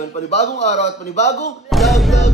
ayun, panibagong araw at panibagong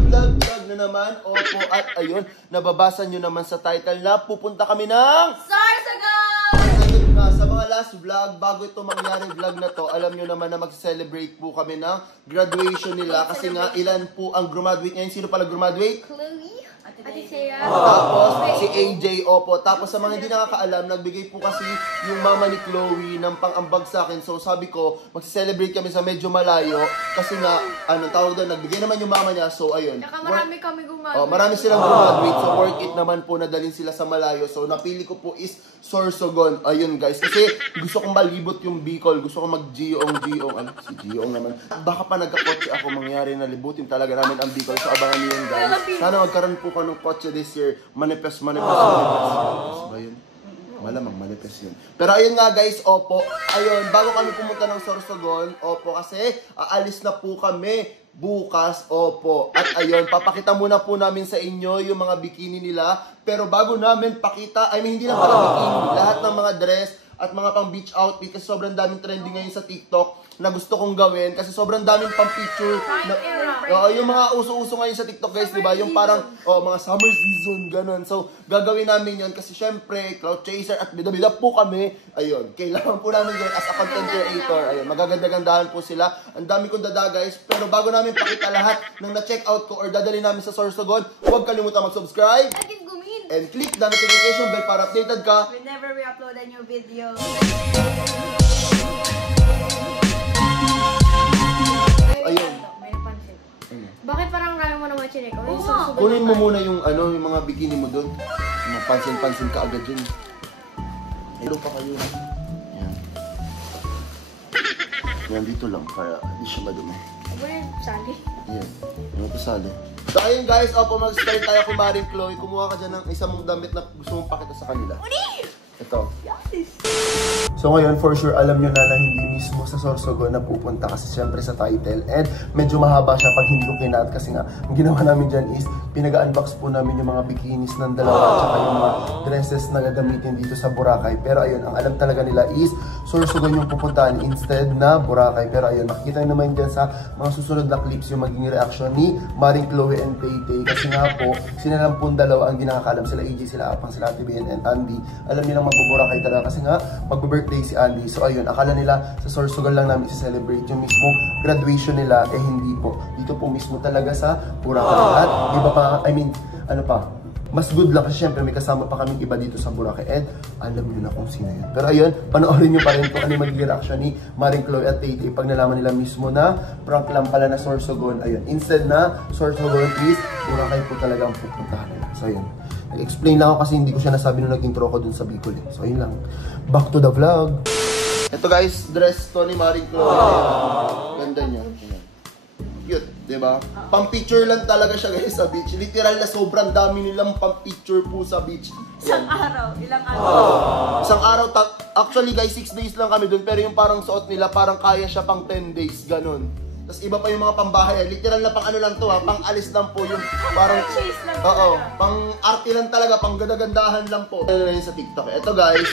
vlog na naman. Opo, at ayun, nababasa nyo naman sa title na pupunta kami ng Sorsogon! Ayun nga, sa mga last vlog, bago ito mangyari vlog na to, alam nyo naman na mag-celebrate po kami ng graduation nila. Kasi nga, ilan po ang graduate ngayon? Sino pala graduate? Chloe. Ate Sarah. Tapos, si AJ, opo. Tapos, sa mga hindi nakakaalam, nagbigay po kasi yung mama ni Chloe ng pang-ambag sa akin. So, sabi ko, mag-celebrate kami sa medyo malayo. Kasi nga, anong tawag doon, nagbigay naman yung mama niya. So, ayun. Saka marami kami gumawa. Oh, marami silang graduate. So, worth it naman po na dalhin sila sa malayo. So, napili ko po is Sorsogon. Ayun, guys. Kasi, gusto kong malibot yung Bicol. Gusto kong mag-Giong. Ano? Si Giong naman. Baka pa nagkakotse ako mangyari na libutin talaga namin ang Bicol. So, abangan niyo yun, guys. Sana magkaroon po ka ng kotse this year. Manifest. Ba yun? Malamang manifest yun. Pero ayun nga, guys. Opo. Ayun, bago kami pumunta ng Sorsogon, opo, kasi aalis na po kami bukas, opo. At ayun, papakita muna po namin sa inyo yung mga bikini nila. Pero bago namin pakita, hindi na pala bikini. Lahat ng mga dress at mga pang beach outfit kasi sobrang daming trending ngayon sa TikTok na gusto kong gawin kasi sobrang daming pang picture na, yung mga uso-uso ngayon sa TikTok, guys, di ba? Yung parang mga summer season ganun. So gagawin namin yon kasi syempre cloud chaser at bida-bida po kami. Ayun, kailangan po namin yun as a content creator. Ayun, magaganda-gandahan po sila. Ang dami kong dada, guys. Pero bago namin pakita lahat ng na-check out ko or dadali namin sa Sorsogon, huwag kalimutan mag-subscribe and click the notification bell para updated ka whenever we upload a new video. Ayun. May napansin. Bakit parang rami mo naman chinek? Kunin mo muna yung yung mga bikini mo doon. Mapansin-pansin ka agad yun. Ito pa kayo. Yan. Yan dito lang para hindi siya madumi. Ano yung sali? Yan. Yan ito sali. So ayun, guys, mag-start tayo kung Maring Chloe. Kumuha ka dyan ng isang mong damit na gusto mong pakita sa kanila. Ito. So ngayon, for sure, alam nyo na hindi mismo sa Sorsogon na pupunta kasi syempre sa title. And medyo mahaba siya pag hindi ko kinat kasi nga, ang ginawa namin dyan is pinag-unbox po namin yung mga bikinis ng dalawa at saka yung mga dresses na gagamitin dito sa Boracay. Pero ayun, ang alam talaga nila is Sorsogon yung pupuntahan instead na Boracay. Pero ayun, makikita nyo naman dyan sa mga susunod na clips yung magiging reaction ni Maring Chloe and Tay-Tay. Kasi nga po, sila lang po dalawa ang ginakakalam. Sila AJ, sila Apang, sila Ate Bien and Andy. Alam nilang magbo-Boracay talaga kasi nga mag-birthday si Andy. So ayun, akala nila sa Sorsogon lang namin i-celebrate yung mismo graduation nila. Hindi po. Dito po mismo talaga sa Boracay. At iba pa, mas good lang kasi syempre may kasama pa kaming iba dito sa Boracay. And alam nyo na kung sino yun. Pero ayun, panoorin nyo pa rin kung ano yung magiging reaction ni Maring Chloe at Tay-Tay pag nalaman nila mismo na prank lang pala na Sorsogon. Ayun, instead na Sorsogon is Boracay po talaga ang pupuntahan nila. So ayun, nag-explain lang ako kasi hindi ko siya nasabi nung nag-intro ko dun sa Bicol. So ayun lang, back to the vlog. Ito, guys, dress to ni Maring Chloe. Ganda niya. Cute, diba? Pang-picture lang talaga siya, guys, sa beach. Literal na sobrang dami nilang pang-picture po sa beach. Isang araw, ilang araw? Isang araw, actually, guys, 6 days lang kami dun. Pero yung parang suot nila, parang kaya siya pang 10 days, ganun. Tapos iba pa yung mga pambahay. Literal na pang ano lang to, pang alis lang po yung parang pang arte lang talaga, pang ganda-gandahan lang po. Ano na yun sa TikTok. Ito, guys.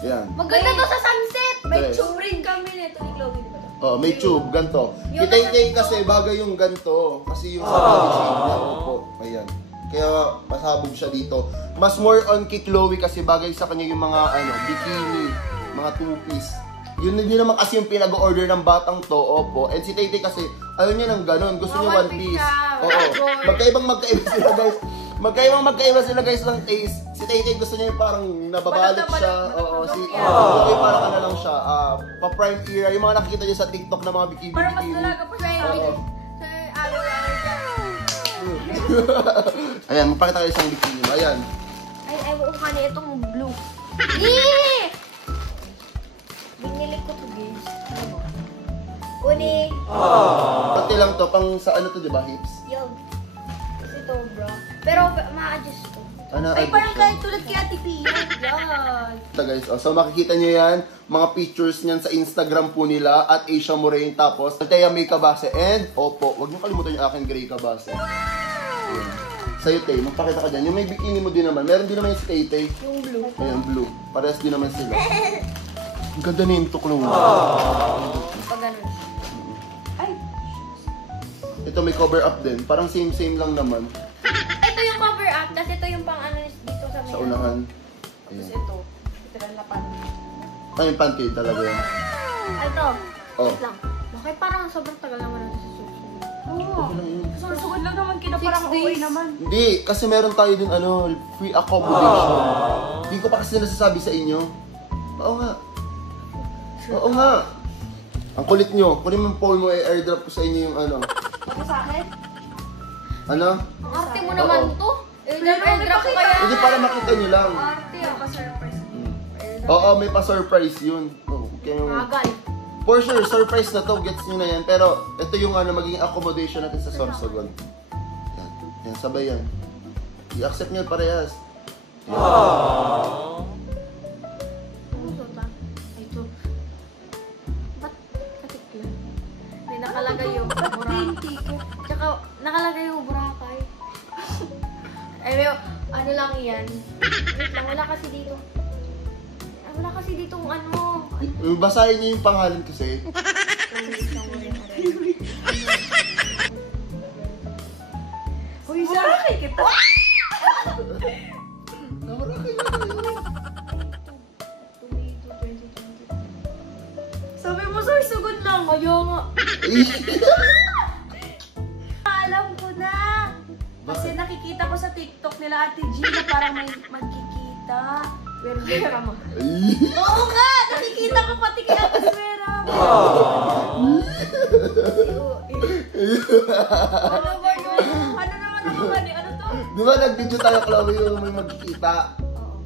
Yan. Maganda to sa sunset! May tubing kami nito ni Chloe, di ba to? May tube, ganito. Kitay-tay kasi bagay yung ganito. Kasi yung sa body shape niya, po. Ayan. Kaya masabog siya dito. Mas more on kay Chloe kasi bagay sa kanya yung mga bikini, mga two-piece. Yun naman kasi yung pinag-order ng batang to, opo. And si Tay-Tay kasi, ayaw niya ng ganun. Gusto niya one piece. Oo. Magkaibang-magkaiba sila, guys. Magkaiba sila, guys, ng taste. Si Tay-Tay gusto niya yung parang nababalot siya. Oo. Si Tay-Tay parang ano lang siya. Pa-prime era. Yung mga nakikita niyo sa TikTok na mga bikini. Parang mas dalaga pa siya. Ayan, magpakita kayo isang bikini. Ayan. Ay, ewan ko kanina itong blue. Binili ko to, guys. Uni. Pati lang to, pang sa ano to, diba? Hips? Yung. Kasi ito, bro. Pero ma-adjust to. Ay, parang kahit tulad kay Ate Pia. Yan. Ito, guys. So, makikita nyo yan. Mga pictures niyan sa Instagram po nila. At Asia Moraine. Tapos, Althea May Cabase. And, opo, huwag nyo kalimutan yung aking Gray Cabase. Sa'yo, Tay, magpakita ka dyan. Yung may bikini mo din naman. Meron din naman yung si Tay-Tay. Yung blue. Ayan, blue. Parehas din naman sila. Ang ganda na yung tuklong. Pag ganun. Ay, ito may cover up din. Parang same lang naman. Ito yung cover up, tapos ito yung pang ano dito sa may Sa unahan. Tapos Ayan. ito. Ito lang na pan. Ay, yung pancake talaga yan. Ito. Oh. Wait lang. Bakit parang sobrang tagal naman natin sa susunod? Oo. lang yun. Sugod lang naman kita 6 parang OA days. naman. Hindi, kasi meron tayo din free accommodation. Hindi ko pa kasi nasasabi sa inyo. Oo nga. Oo nga. Ang kulit nyo. Kunin mo yung phone mo, airdrop ko sa inyo yung ano. Ako sa akin? Ano? Ang arte mo naman to. Airdrop ko kaya. Hindi para makita nyo lang. Arte ah. Pa-surprise. Oo, may pa-surprise yun. Oh, okay yung... Magal. For sure, surprise na to. Gets nyo na yan. Pero ito yung magiging accommodation natin sa Sorsogon. Yan. Yan, sabay yan. I-accept nyo parehas. Ano suta? Ito. Ba't katikla? May nakalagay yung Boracay. Tsaka nakalagay yung Boracay. Ay, may, ano lang yan. Wait lang, wala kasi dito. Wala kasi dito ano. Basahin nyo yung pangalan kasi. Uy, Boracay kita. Boracay na yun. Tomato 2020. Sabi mo, sir, sugod lang. Kaya nga. Alam ko na. Kasi nakikita ko sa TikTok nila Ate G na parang may magkikita. Verde ka mo. Oo nga! Nakikita ko pati kay Ate Swera. Ano ba yun? Ano naman ako ba? Ano to? Di ba nag-video tayo, Chloe, yung may magkikita? Oo.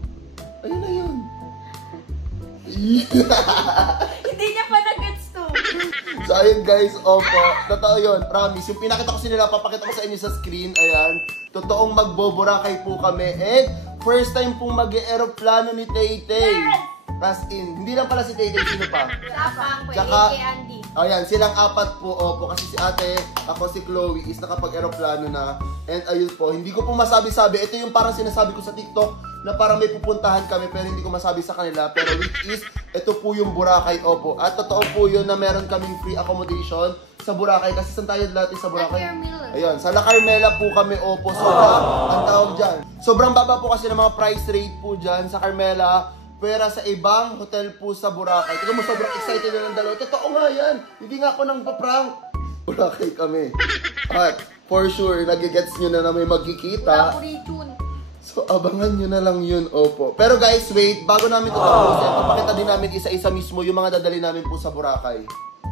Ayun na yun. Hindi niya pa nag-gets to. So ayun guys, opo, totoo yun, promise. Yung pinakita ko nila, papakita ko sa inyo sa screen, ayan. Totoong magboborakay po kami. And first time pong mag-aeroplano ni Tay-Tay. As in, hindi lang pala si Tay-Tay, sino pa? Sapang, pwede Tsaka- kay Andy. Ayan, silang apat po, opo, kasi si ate, ako si Chloe is nakapag-aeroplano na. And ayun po, hindi ko po masabi-sabi, ito yung parang sinasabi ko sa TikTok, na parang may pupuntahan kami pero hindi ko masabi sa kanila. Pero which is, ito po yung Boracay, opo. At totoo po yun na meron kaming free accommodation sa Boracay. Kasi saan tayo dati sa Boracay? La Carmela. Ayun, sa La Carmela po kami, opo. Sobrang, ang tawag dyan. Sobrang baba po kasi ng mga price rate po dyan sa Carmela. Pera sa ibang hotel po sa Boracay. Tignan mo, sobrang excited na ng dalawa. Totoo nga yan. Hindi nga ako nang paprank. Boracay kami. At for sure, nagigets nyo na may magkikita. Wala ko rin. So, abangan nyo na lang yun, opo. Pero guys, wait. Bago namin ito tapusin, papakita din namin isa-isa mismo yung mga dadali namin po sa Boracay.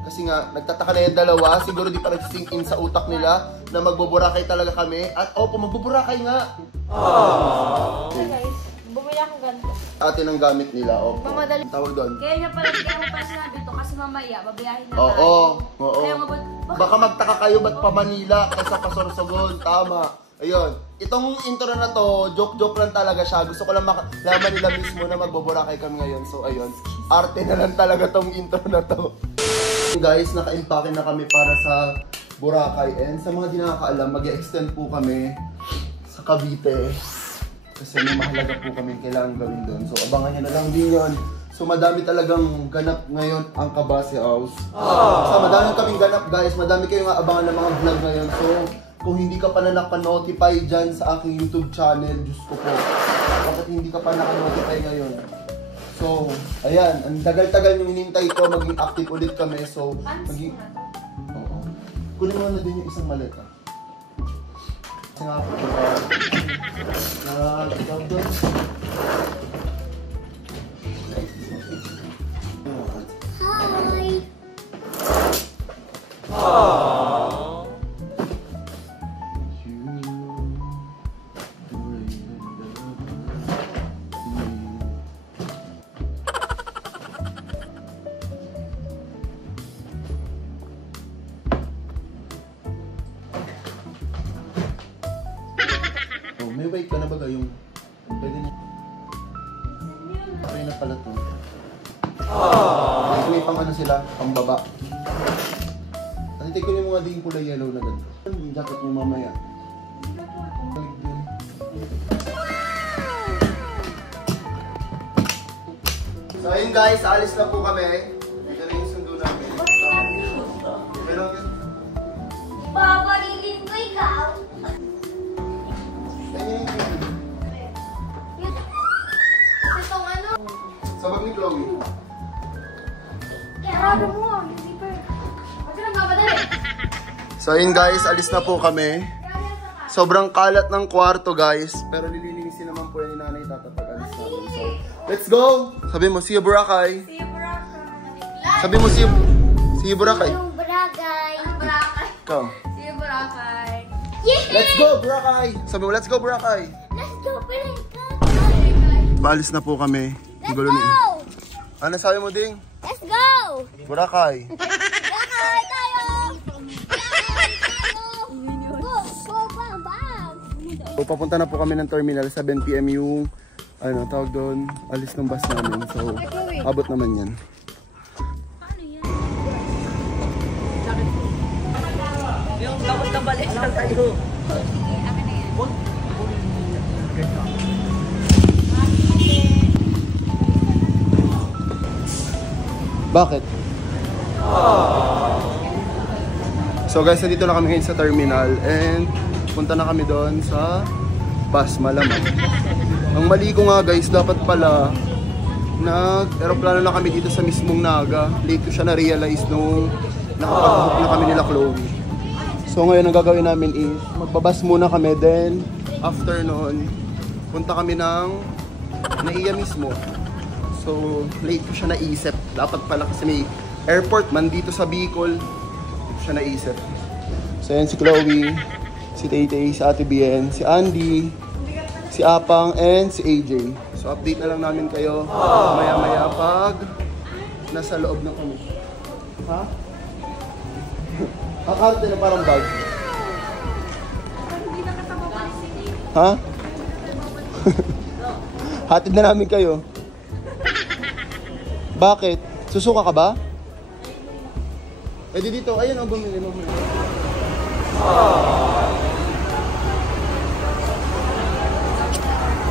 Kasi nga, nagtataka na yung dalawa. Siguro di pa nag-sink in sa utak nila na magboborakay talaga kami. At opo, magboborakay nga. Okay guys, bumili akong ganito. Atin ang gamit nila, opo. Mamadali. Tawag doon. Kaya niya pala, kaya mo pala sinabi to kasi mamaya, babiyahin na Oo, tayo. oo. Kaya nga Baka magtaka kayo ba't pa Manila kaysa pa Sorsogon. Tama. Ayun. Itong intro na to, joke-joke lang talaga siya. Gusto ko lang malaman nila mismo na magboborakay kami ngayon. So, ayun. Arte na lang talaga tong intro na to. Guys, naka-impake na kami para sa Boracay. And sa mga di nakakaalam, mag-extend po kami sa Cavite. Kasi may mahalaga po kami kailangan gawin doon. So, abangan nyo na lang din yun. So, madami talagang ganap ngayon ang Kabase House. So, madami kaming ganap, guys. Madami kayong abangan ng mga vlog ngayon. So, kung hindi ka pa na naka-notify dyan sa aking YouTube channel, Diyos ko po. Bakit hindi ka pa naka-notify ngayon? So, ayan. Ang tagal-tagal yung hinintay ko. Maging active ulit kami. So, maging... Oo. Kunin mo na din yung isang maleta. Kasi nga po, tawag doon. May weight ka na ba yung... Pwede na. Okay na pala to. May pang ano sila, pang baba. Natitake ko yung mga din kulay yellow na ganito. Yung jacket mo mamaya. Balik din. So ayun guys, alis na po kami. Ito na yung sundo namin. Pero Babalik Ano mo? Yung zipper. Huwag ka nang mamadali. So yun guys, alis na po kami. Sobrang kalat ng kwarto guys. Pero lilinisin naman po yan ni nanay tatapag alis namin. So, let's go! Sabi mo, see you Boracay. See you, Sabi mo, see you Boracay. Yung Boracay. Boracay. Ikaw. See you, Boracay. Let's go Boracay! Sabi mo, let's go Boracay. Let's go, Boracay. Paalis na po kami. Let's Gulo ni. go! Ano sabi mo, Ding? Let's go! Boracay. Boracay tayo! So, papunta na po kami ng terminal. 7 PM yung, ano, tawag doon, alis ng bus namin. So, abot naman yan. Yung dapat na balik na tayo. Bakit? So guys, nandito na kami ngayon sa terminal and punta na kami doon sa bus, malamang. Ang mali ko nga guys, dapat pala nag-aeroplano na kami dito sa mismong Naga. Late ko siya na-realize nung nakapag-book na kami nila Chloe. So ngayon ang gagawin namin is magbabas muna kami, then after noon punta kami ng Naiya mismo. So late ko siya naisip, dapat pala kasi may airport man dito sa Bicol. Hindi ko siya naisip. So yan si Chloe, si Tay-Tay, si Ate Bien, si Andy, si Apang, and si AJ. So update na lang namin kayo maya-maya pag nasa loob na kami. Ha? Akarte na parang bag. Ha? Hatid na namin kayo. Bakit? Susuka ka ba? Eh di dito, ayun ang bumili mo.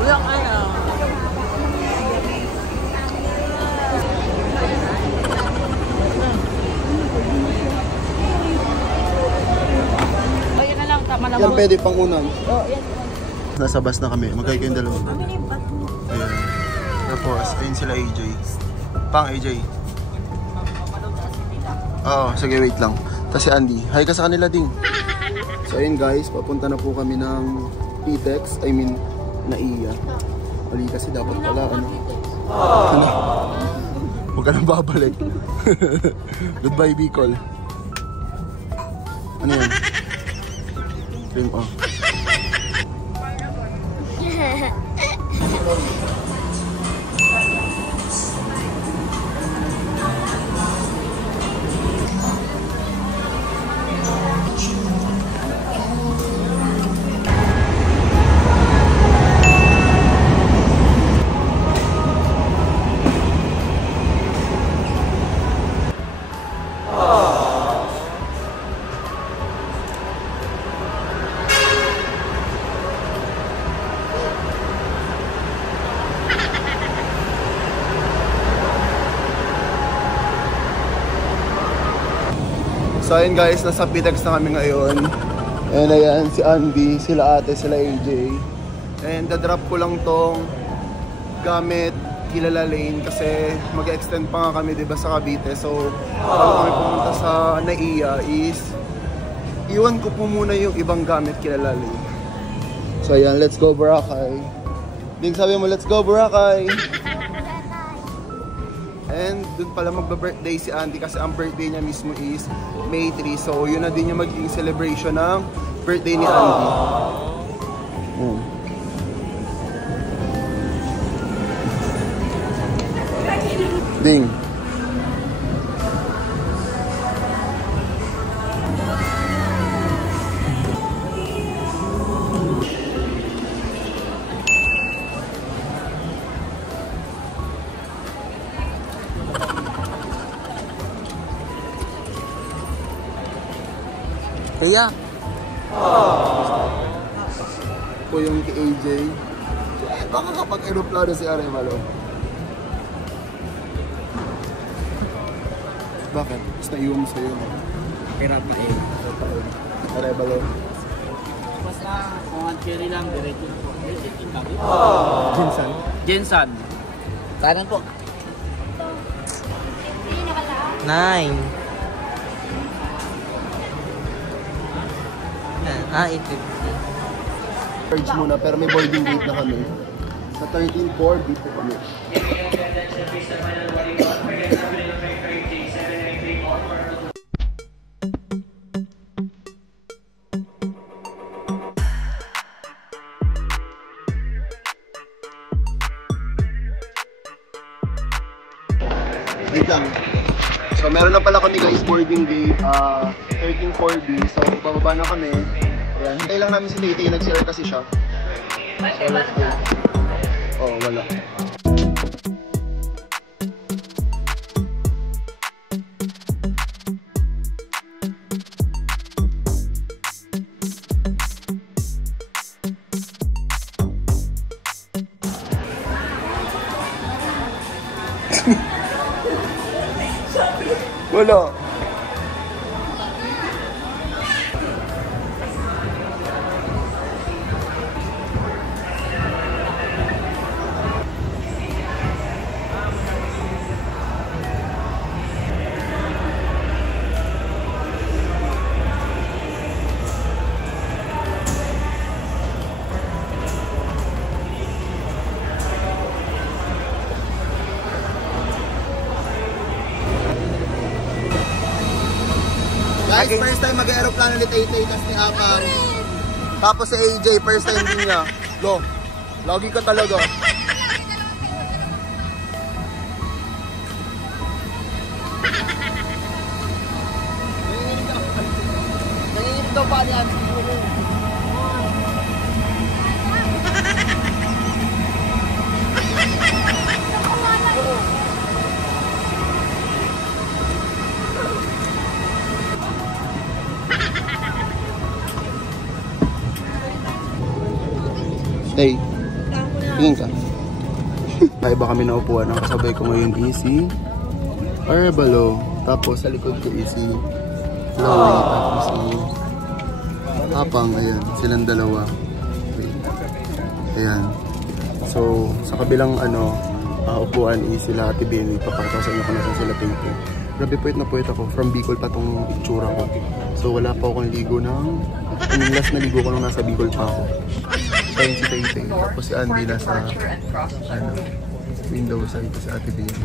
Ulang ayaw. Ayun na lang, tama na. Yan pwede pang unang. Oh, yan. Nasa bus na kami, magkaya kayong dalawa. Ayan. Tapos, ayun sila AJ. Pang AJ. Oo, sige wait lang. Tapos si Andy, hi ka sa kanila ding. So ayun guys, papunta na po kami ng Pitex, I mean, Naiya. Mali kasi dapat pala, ano. Huwag ka nang babalik. Goodbye Bicol. Ano yan? Cream off. So ayun guys, nasa Pitex na kami ngayon. And ayan, si Andy, sila ate, sila AJ. And dadrop ko lang tong gamit Kilala Lane kasi mag-extend pa nga kami diba sa Cavite. So bago kami pumunta sa Naiya is iwan ko po muna yung ibang gamit Kilala Lane. So ayan, let's go Boracay. Ding sabi mo, let's go Boracay. And dun pala magba-birthday si Andy kasi ang birthday niya mismo is May 3. So yun na din yung magiging celebration ng birthday ni Andy. Ding. Kaya po yung kay AJ. Baka kapag aeroplano si Arevalo. Bakit? Mas naiwan mo sa'yo. Hirap na eh. Arevalo. Basta kung ang cherry lang, diretso na po. Diretso yung kami. Jinsan. Jensan. Kanan po. 9. Ah, 8:50. Charge muna, pero may boarding gate na kami. Sa 13-4, dito kami. Wait lang. So, meron na pala kami guys, boarding gate, 13-4B. So, bababa na kami. Ayan, hintay lang namin si Titi, nag-CR kasi siya. So, let's go. Oh, wala. Wala. Guys, first time mag-aeroplano ulit Tay-Tay, tapos ni Apang. Tapos si AJ, first time din niya. Go. Lagi ka talaga. Nanginginig daw pa niya. Tay, tingin ka. Naiba kami na upuan. Ang kasabay ko ngayon Easy, Arbalo. Tapos sa likod ko Easy, Chloe. Tapos si Apang. Ayan, silang dalawa. Ayan. So, sa kabilang upuan Easy sila Ate Benny. Papakita sa inyo kung nasan sila Tay-Tay. Grabe na puwet ako. From Bicol pa tong itsura ko. So, wala pa akong ligo ng... Yung last na ligo ko nung nasa Bicol pa ako. Ayun si Tay-Tay. Tapos si Andy nasa window side si Ate Benny.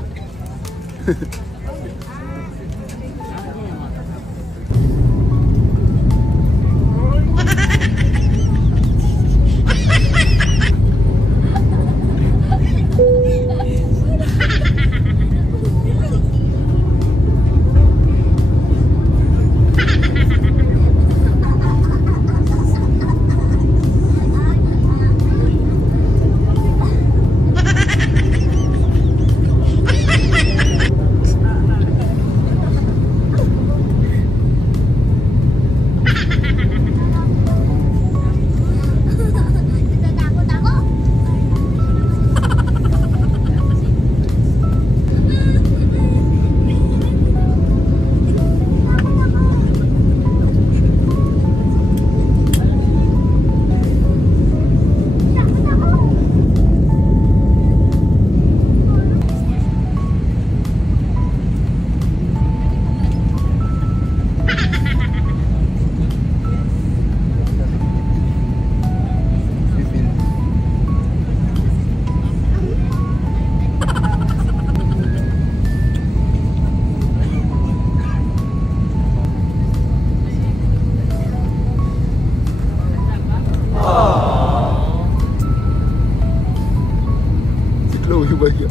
Chloe ba yan?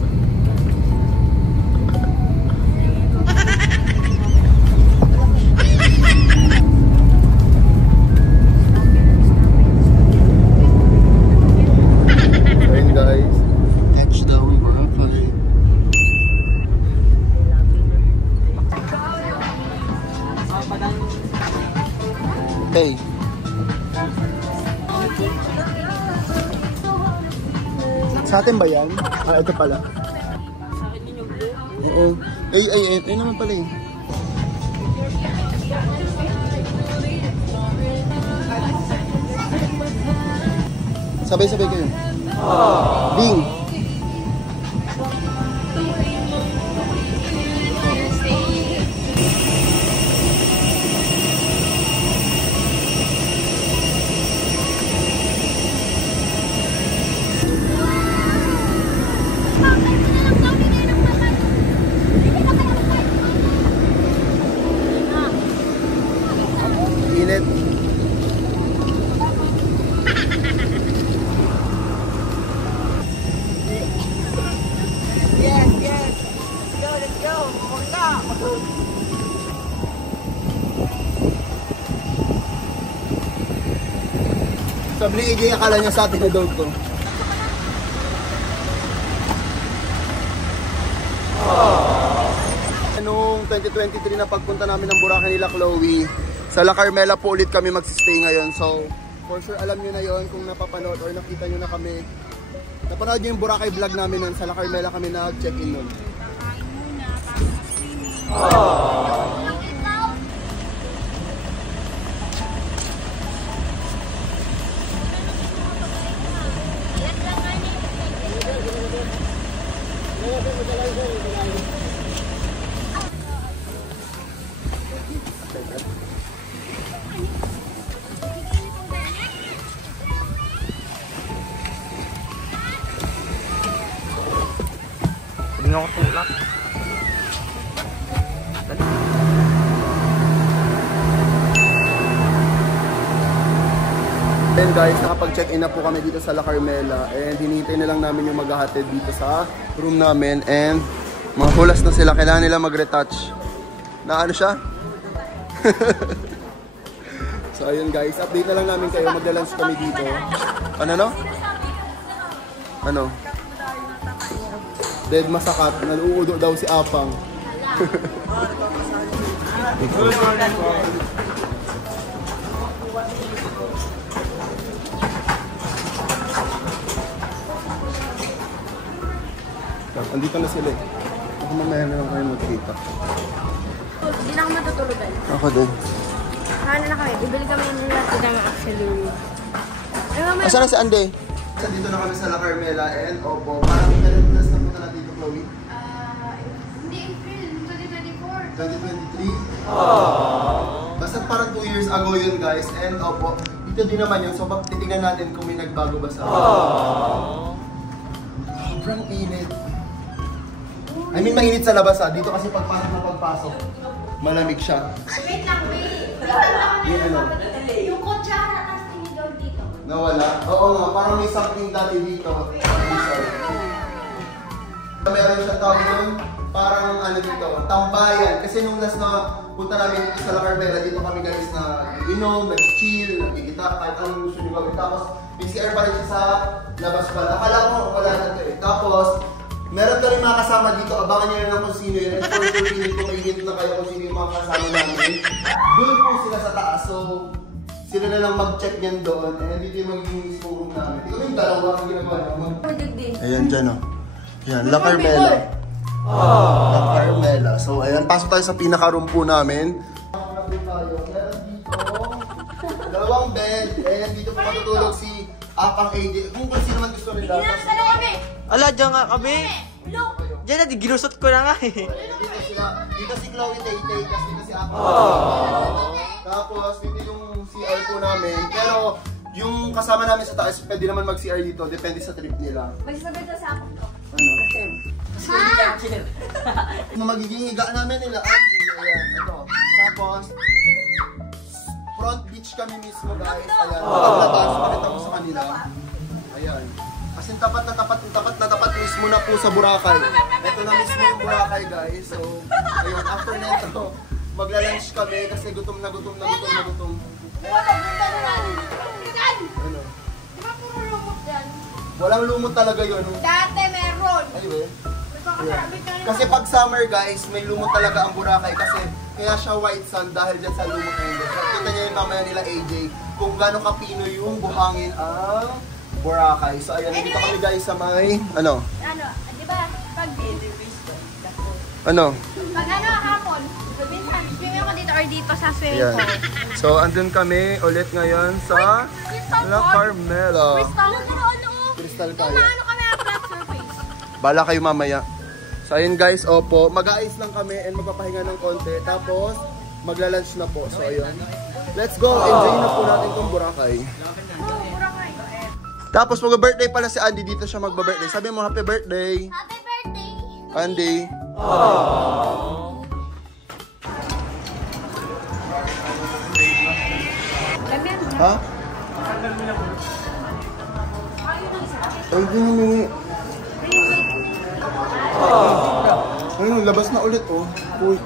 Ayun guys, touchdown Boracay. Hey. Sa atin ba yan? Ah, ito pala. Sa akin din yung blue. Oo. Ay naman pala eh. Sabay-sabay kayo. Ding! Sabi ni AJ, akala niya sa atin na daw to. Noong 2023 na pagpunta namin ng Boracay nila Chloe, sa La Carmela po ulit kami magsistay ngayon. So, for sure alam nyo na yon kung napapanood or nakita nyo na kami. Napanood nyo yung Boracay vlog namin nun, sa La Carmela kami nag-check-in nun. Hindi ako tulak. Then guys, nakapag-check-in na po kami dito sa La Carmela and hinihintay na lang namin yung maghahatid dito sa room namin and mga hulas na sila, kailangan nila mag-retouch. Na ano siya? So ayun guys, update na lang namin kayo, magla-lunch kami dito. Ano no? Ano? Dead masakat, naluudo daw si Apang. Andito na sila eh. Ako mamaya na lang kayo magkita. Hindi na ako matutulugan. Ako din. Ano na kami? Bibili kami ng lahat ng auxiliary. Ay, mamaya. Asan na si Ande? Dito na kami sa La Carmela and opo, parang kalimutas na punta na dito, Chloe. Hindi, April 2024. 2023? Basta parang 2 years ago yun guys and opo, dito din naman yun. So titignan natin kung may nagbago ba sa sobrang init. I mean, mainit sa labas ha. Dito kasi pagpasok, malamig siya. Wait lang, wait. Wait lang Yung ano? Yung kutsara kasi tinidor dito. Nawala? Oo nga, parang may something dati dito. Meron siya tawag doon, parang ano dito, tambayan. Kasi nung last na punta namin dito sa La Carmela, dito kami guys na inom, nag-chill, nagkikita, kahit anong gusto nyo gawin. Tapos, may CR pa rin siya sa labas pala. Akala ko wala na ito eh. Tapos, meron ka rin mga kasama dito, abangan nyo lang kung sino yun. And for sure, feeling ko mahihint na kayo kung sino yung mga kasama namin. Doon po sila sa taas, so sila na lang mag-check yan doon. And dito yung magiging mismo room namin. Ito yung dalawa ang ginagawa namin. Ayan dyan o. Ayan, La Carmela. La Carmela. So ayan, pasok tayo sa pinaka-room po namin. Meron dito, dalawang bed. Ayan, dito po matutulog si Apang AJ. Kung sino man gusto nila. Ala, dyan nga kami. Diyan na, ginusot ko na nga eh. Dito si Chloe Tay-Tay, kasi dito si Apang. Tapos dito yung CR po namin. Pero yung kasama namin sa taas, pwede naman mag-CR dito. Depende sa trip nila. Magsasabi ito sa ako to. Ano? Yung magiging higa namin nila, Andy. Ayan, ito. Tapos, front beach kami mismo guys. Ayan, paglabas, pakita mo sa kanila. Ayan. As in, tapat na tapat mismo na po sa Boracay. Ito na mismo yung Boracay guys. So, ayun, after nito, magla-lunch kami kasi gutom na gutom. Wala, ganda na lang. Ano? Di ba puro lumot yan? Walang lumot talaga yun. Dati meron. Anyway. Nagkakasabit ka rin. Kasi pag summer guys, may lumot talaga ang Boracay kasi kaya siya white sand dahil dyan sa lumot na yun. Kita niya yung mamaya nila AJ kung gano'ng kapino yung buhangin ang Boracay. So ayan, dito kami guys sa may, ano? Ano, di ba? Pag Ano? hapon, minsan, swimming ako dito or dito sa swimming Ayan. pool. So andun kami ulit ngayon sa La Carmela. Crystal Kung kaya. maano kami ang flat surface. Bala kayo mamaya. So ayun guys, opo, mag-aayos lang kami and magpapahinga ng konti. Tapos magla-lunch na po. So ayun. Let's go! Enjoy na po natin itong Boracay. Tapos mag-birthday pala si Andy, dito siya mag-birthday. Sabi mo, happy birthday! Happy birthday! Andy! Ha? Ay, di humingi. Ayun, labas na ulit oh. Uy.